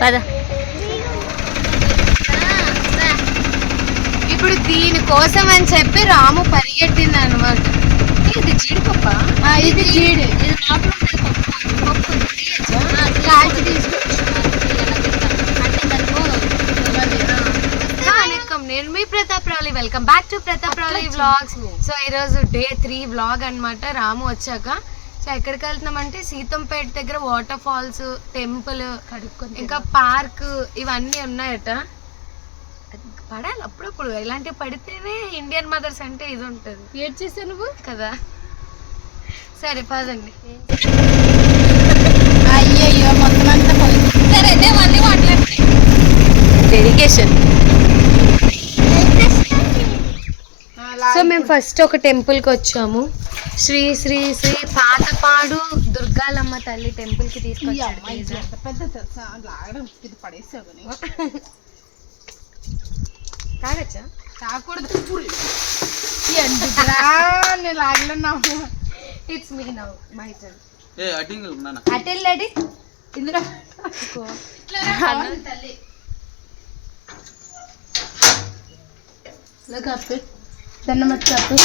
పద. ఇప్పుడు దీనికోసం అని చెప్పి రాము పరిగెట్టింది అనమాట. ఇది జీడిపప్ప, ఇది జీడి, ఇది నేను మీ Pratap Ravuli. Welcome back to Pratap Ravuli vlogs. So ఈరోజు డే 3 వ్లాగ్ అనమాట. రాము వచ్చాక సో ఎక్కడికి వెళ్తున్నామంటే సీతంపేట దగ్గర వాటర్ ఫాల్స్, టెంపుల్, ఇంకా పార్క్ ఇవన్నీ ఉన్నాయట. పడాలి అప్పుడప్పుడు, ఇలాంటివి పడితేనే ఇండియన్ మదర్స్ అంటే ఇది ఉంటుంది. ఏడ్ చేసావు నువ్వు కదా. సరే పదండి. అయ్యయ్యో మొత్తం అంతా సరే మళ్ళీ మాట్లాడుతాయి. డెడికేషన్. సో మేము ఫస్ట్ ఒక టెంపుల్కి వచ్చాము. శ్రీ శ్రీ శ్రీ పాతపాడు దుర్గాలమ్మ తల్లి టెంపుల్కి తీసుకొచ్చాడు. తాగచ్చా? తాగకూడదు. లాగలేన్నాము. It's me now my turn. అటెల్లడి ఇందులో తల్లి కప్పి దండమట్టి కప్పి.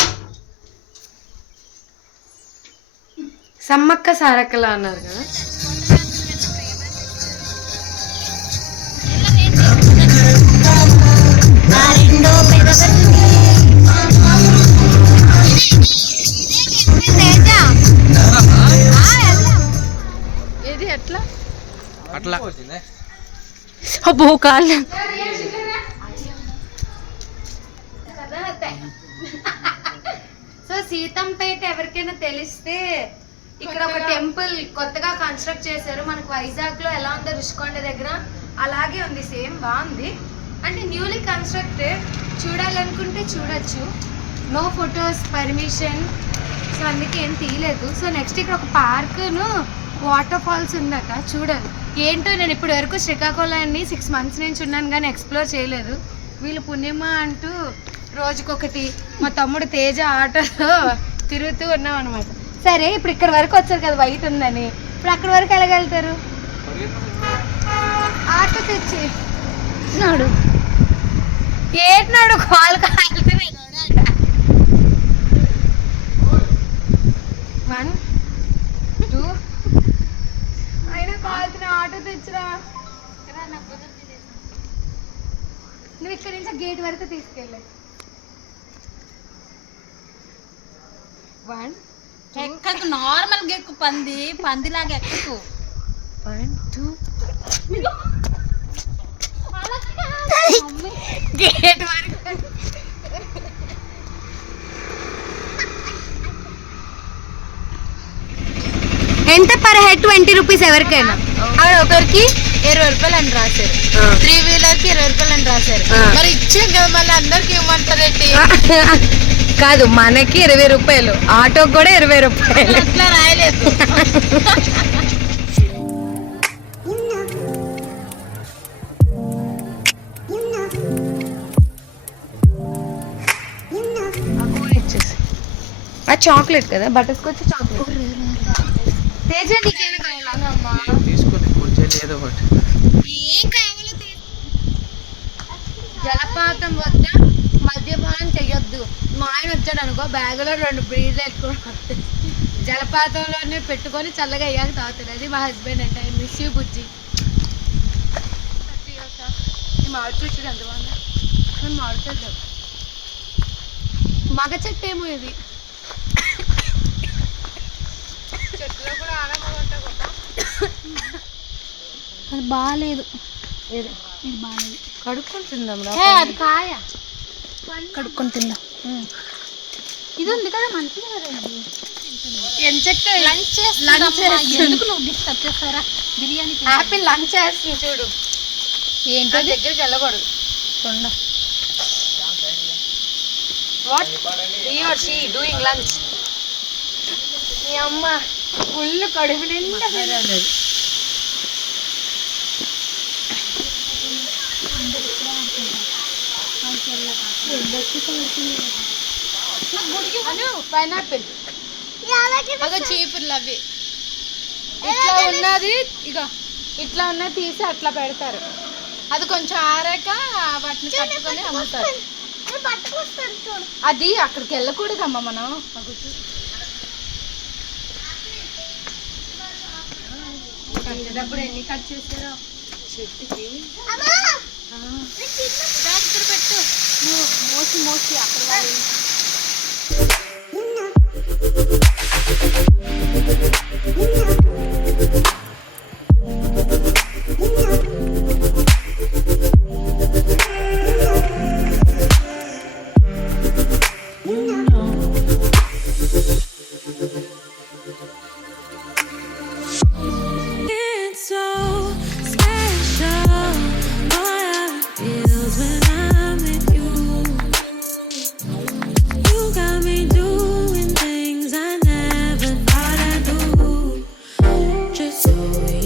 సమ్మక్క సారక్కలా అన్నారు కదా. ఏది ఎట్లా అట్లా అబ్బో కాళ్ళు. సో సీతంపేట ఎవరికైనా తెలిస్తే ఇక్కడ ఒక టెంపుల్ కొత్తగా కన్స్ట్రక్ట్ చేశారు. మనకు వైజాగ్ లో ఎలా ఉందో రుషికొండ దగ్గర అలాగే ఉంది, సేమ్ బాగుంది. అంటే న్యూలీ కన్స్ట్రక్టెడ్. చూడాలనుకుంటే చూడొచ్చు. నో ఫొటోస్ పర్మిషన్, సో అందుకే ఏం తీయలేదు. సో నెక్స్ట్ ఇక్కడ ఒక పార్క్ను వాటర్ ఫాల్స్ ఉందట, చూడాలి ఏంటో. నేను ఇప్పటి వరకు శ్రీకాకుళాన్ని 6 months నుంచి ఉన్నాను కానీ ఎక్స్ప్లోర్ చేయలేదు. వీళ్ళు పుణ్యమా అంటూ రోజుకొకటి. మా తమ్ముడు తేజ ఆటోలో తిరుగుతూ ఉన్నాం అనమాట. సరే ఇప్పుడు ఇక్కడ వరకు వచ్చారు కదా వైట్ ఉందని, ఇప్పుడు అక్కడి వరకు ఎలాగెళ్తారు? ఆటో తెచ్చి నాడు ఏటినాడు కాలు కాలుతుంది. 1 2 అయినా కాలుతున్నా. ఆటో తెచ్చిరా. నువ్వు ఇక్కడ నుంచి గేట్ వరకు తీసుకెళ్ళే. 1 ఎక్కకు నార్మల్ గెక్కు. పందిలాగా ఎక్కు. 1 2 గేట్ వరకు. ఎంత పర్ హెడ్? 20 రూపీస్ ఎవరికైనా. అక్కడ ఒకరికి 20 రూపాయలు అని రాశారు, 3 వీలర్కి 20 రూపాయలు అని రాశారు. మరి ఇచ్చాం కదా, మళ్ళీ అందరికి ఇవ్వమంటారు ఏంటి? కాదు, మనకి 20 రూపాయలు, ఆటోకి కూడా 20 రూపాయలు. అట్లా రాయలేదు. ఆ చాక్లెట్ కదా, బటర్ స్కాచ్ చాక్లెట్. తేజ నీకేం కావాలమ్మా? ఏదో ఒకటి ఏం కావాలో జలపాతం వద్ద మద్యపానం చెయ్యొద్దు. మా ఆయన వచ్చాడు అనుకో, బ్యాగులో 2 బీర్లు ఎత్తుకొని వస్తాయి. జలపాతంలోనే పెట్టుకొని చల్లగా అయ్యాక తాగుతాడు. అది మా హస్బెండ్ అంటే. ఐ మిస్ యూ బుజ్జి. మామిడి చెట్టు ఎంత బాగుందా? నేను మామిడి చెట్టు మగ చెట్టు ఏమో ఇది. చెట్టులో కూడా ఆనందం ఉంటుంది. అది బాగాలేదు. ఇది బాగాలేదు. కడుక్కొని తిందాం. అది కాయ కడుక్కొని తిందాం. ఇది ఉంది కదా, మంచిది కదా. ఎందుకు నువ్వు డిస్టర్బ్ చేస్తారా? బిర్యానీ యాపిల్ లంచ్ చేస్తుంది చూడు. ఏంటో దగ్గరికి వెళ్ళకూడదు. కొండ what he or she doing lunch. మీ అమ్మ ఫుల్ కడుపు నిండా తినాలి. పైనాపిల్ అదో చీపుర్లు అవి ఇట్లా ఉన్నది. ఇక ఇట్లా ఉన్న తీసి అట్లా పెడతారు. అది కొంచెం ఆరాక వాటిని కట్టుకొని అమ్ముతారు. అది అక్కడికి వెళ్ళకూడదమ్మా మనం. కట్టేటప్పుడు ఎన్ని కట్ చేశారో చెట్టుకి. ఇక్కడ పెట్టు, నువ్వు మోసి మోసి అక్కడ వాళ్ళు. It's so special. Boy, how it feels when I'm with you. You got me doing things I never thought I'd do. Just so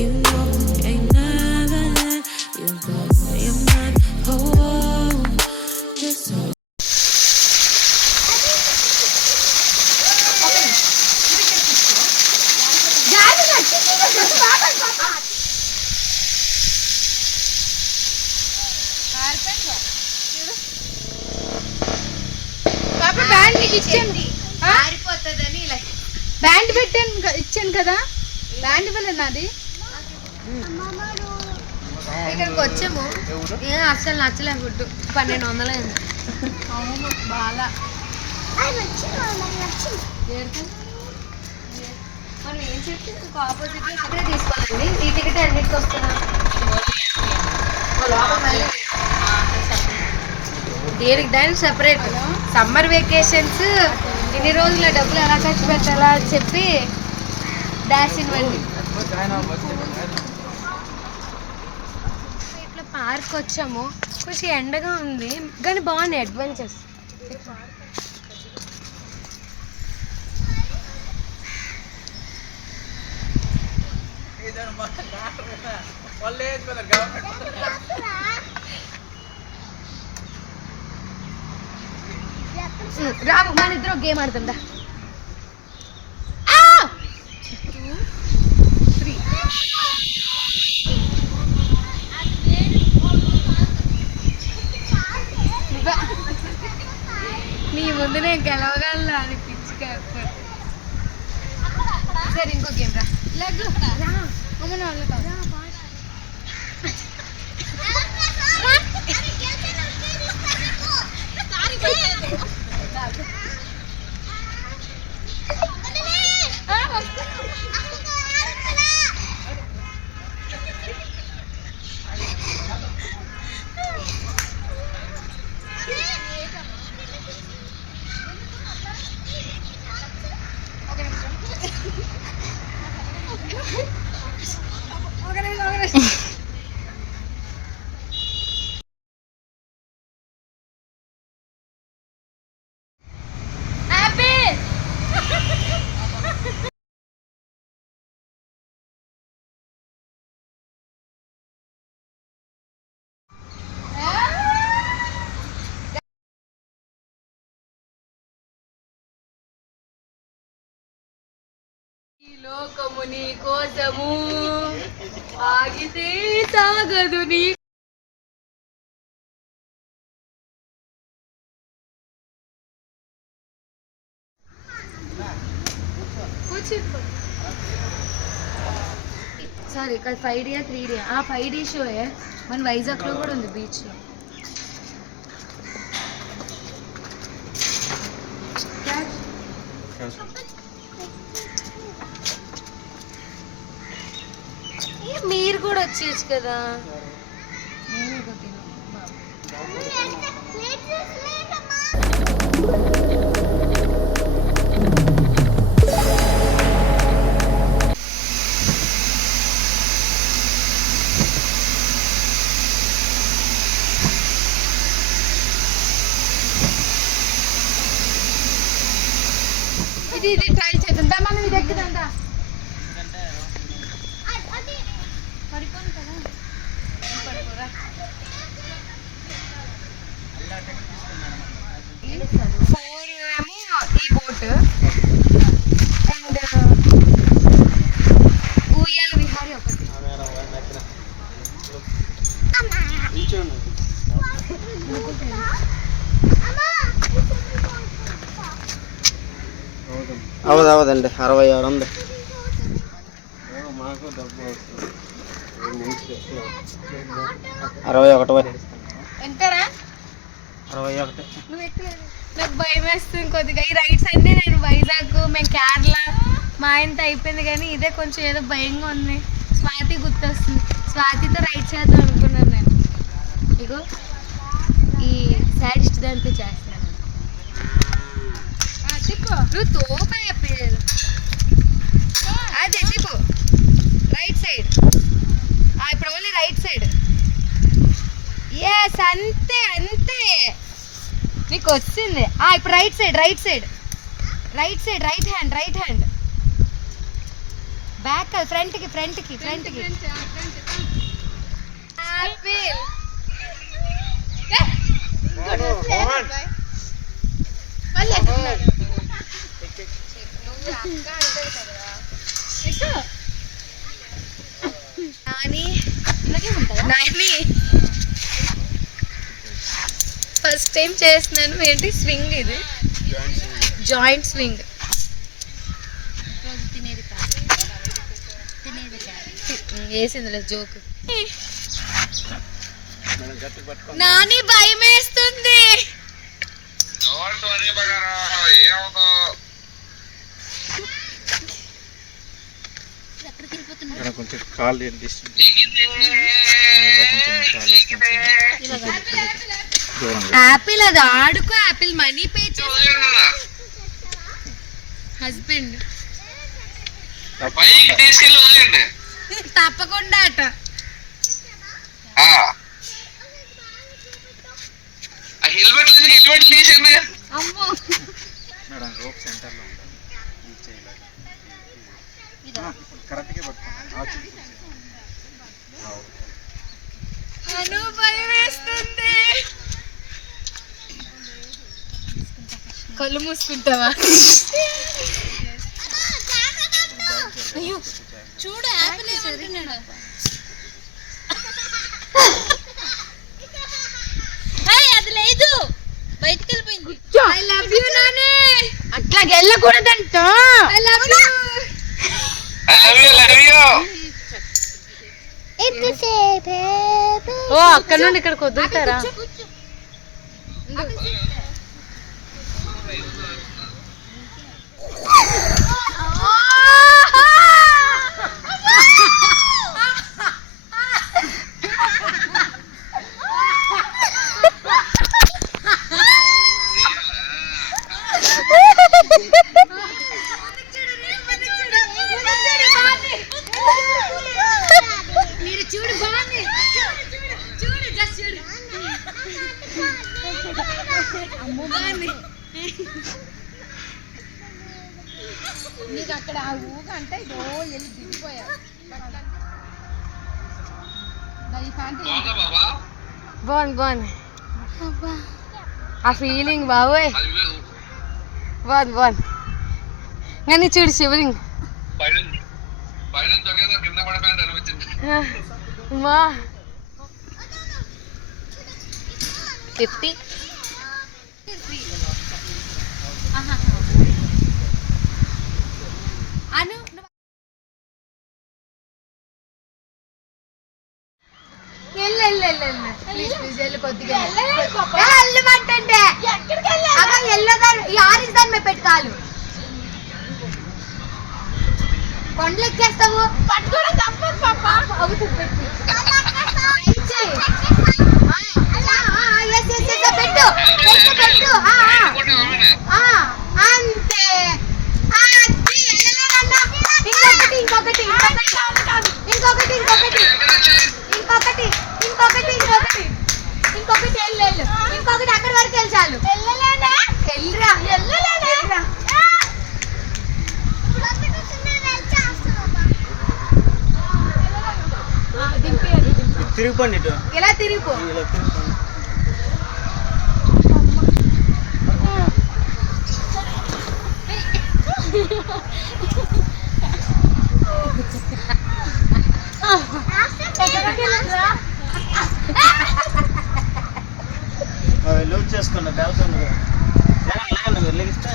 you know, ain't never let you go. You're my whole. Just so. పాప band నీకు ఇచ్చాను. ఆరిపోతుందని ఇలా band పెట్టాను ఇచ్చాను కదా. Band ఇవ్వలే నాది. ఇక్కడికి వచ్చాము, ఏం అసలు నచ్చలే ఫుడ్. 1200 అయింది. అవును బాగా. మనం ఏం చెప్తే ఆపోజిట్ ఇక్కడే తీసుకోవాలండి. ఈ టికెట్ అన్నిటికి వస్తుందా? దానికి సెపరేట్. సమ్మర్ వెకేషన్స్ ఇన్ని రోజుల డబ్బులు ఎలా ఖర్చు పెట్టాలా అని చెప్పి డాష్ ఇవ్వండి. ఇట్లా పార్క్ వచ్చాము, కొంచెం ఎండగా ఉంది కానీ బాగున్నాయి అడ్వెంచర్స్. రాము మన ఇద్దరు గేమ్ ఆడుతుందా? నీ ముందు నేను గెలవగలను అనిపించుకో. సరే ఇంకో గేమ్ రా. లెగ్ రా అమ్మ వాళ్ళు కాదు. లోకము నీ కోసము ఆగితే సాగదు నీ. సారీ ఇక్కడ 5D 3D 5D షోయే మన వైజాగ్లో కూడా ఉంది బీచ్లో. మీరు కూడా వచ్చేయచ్చు కదా. ఇది ట్రై చేద్దాం. మనం ఇది ఎక్కుదా పడుకోను కదా. పడుకోరా. 4 ఏమో ఈ బోట్ అండ్ ఊయ్యాల విహారీ ఒకటి. అవదండి 66 ఉంది. మాకు డబ్బు వస్తుంది. 61 ఎంతరా 61. నువ్వు ఎక్కలేదు. నాకు భయం వేస్తుంది కొద్దిగా. ఈ రైడ్స్ అన్నీ నేను వైజాగ్, మేము కేరళ, మా ఆయనతో అయిపోయింది కానీ ఇదే కొంచెం ఏదో భయంగా ఉంది. స్వాతి గుర్తొస్తుంది. స్వాతితో రైడ్ చేద్దాం అనుకున్నాను నేను. ఇగో ఈ సాడిస్ట్ దాంతో చేస్తున్నాను. నువ్వు తోపే పేరు అది ఎత్తిపో. రైట్ సైడ్, ఇప్పుడు ఓన్లీ రైట్ సైడ్. ఎస్, అంతే అంతే, నీకు వచ్చింది. ఇప్పుడు right side, right side, right side, right hand, right hand. Back కాదు, ఫ్రంట్కి, ఫ్రంట్కి, ఫ్రంట్కి. ఫస్ట్ టైం చేస్తున్నాను. ఏంటి స్వింగ్? ఇది జాయింట్ స్వింగ్. వేసిందిలే జోకు. నాని భయం వేస్తుంది. కొంచెం కాల్ యాపిల్ అది ఆడుకో. యాపిల్ మనీ పే చేసి హస్బెండ్ తప్పకుండా అట. అమ్మో, రోప్ సెంటర్లో కరెక్ట్గా పట్టుకోండి. అను భయం వేస్తుంది. కళ్ళు మూసుకుంటావా? అయ్యో చూడు, యాపిల్ ఏమంటున్నాడు. అది లేదు, బయటికి వెళ్ళిపోయింది. I love you Nani. అట్లా వెళ్ళకూడదంట. I love you. ఓ అక్కడ నుండి ఇక్కడికి వదులుతారా? నీకు అక్కడ ఆ ఊగ అంటే ఇదో వెళ్ళి దిగిపోయా. బాగుంది బాగుంది ఆ ఫీలింగ్. బాబోయ్ బాగుంది బాగుంది. కానీ చూడు శివలింగ్ మా 50. అను కొద్దిగా వెళ్ళమంటే ఈ ఆరెంజ్ దాని మీద పెట్టుకోవాలి. కొండలు ఎక్కేస్తావు, పట్టుకోవడం తప్పదు పాప. అవుతుంది పెట్టు, పెట్టు పెట్టు పెట్టు. అంతే, ఇంకొకటి ఇంకొకటి ఇంకొకటి ఇంకొకటి ఇంకొకటి ఇంకొకటి ఇంకొకటి ఇంకొకటి వెళ్ళు. ఇంకొకటి అక్కడి వరకు వెళ్ళి చాలు. వెళ్ళరా వెళ్ళలేనా? తిరిగిపోండి ఇటు. ఇలా తిరిగిపో. లూజ్ చేసుకోండి. లేకపోతే లెగిస్తే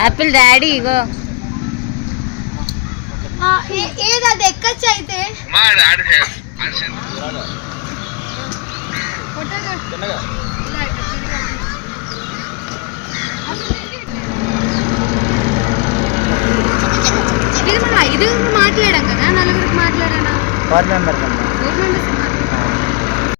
యాపిల్ డాడీ ఇగో ఏది అది ఎక్కచ్చు అయితే ఇది మనం 5 మాట్లాడాం కదా 4 మాట్లాడానా 4 మెంబర్స్ ఫోర్ మెంబర్స్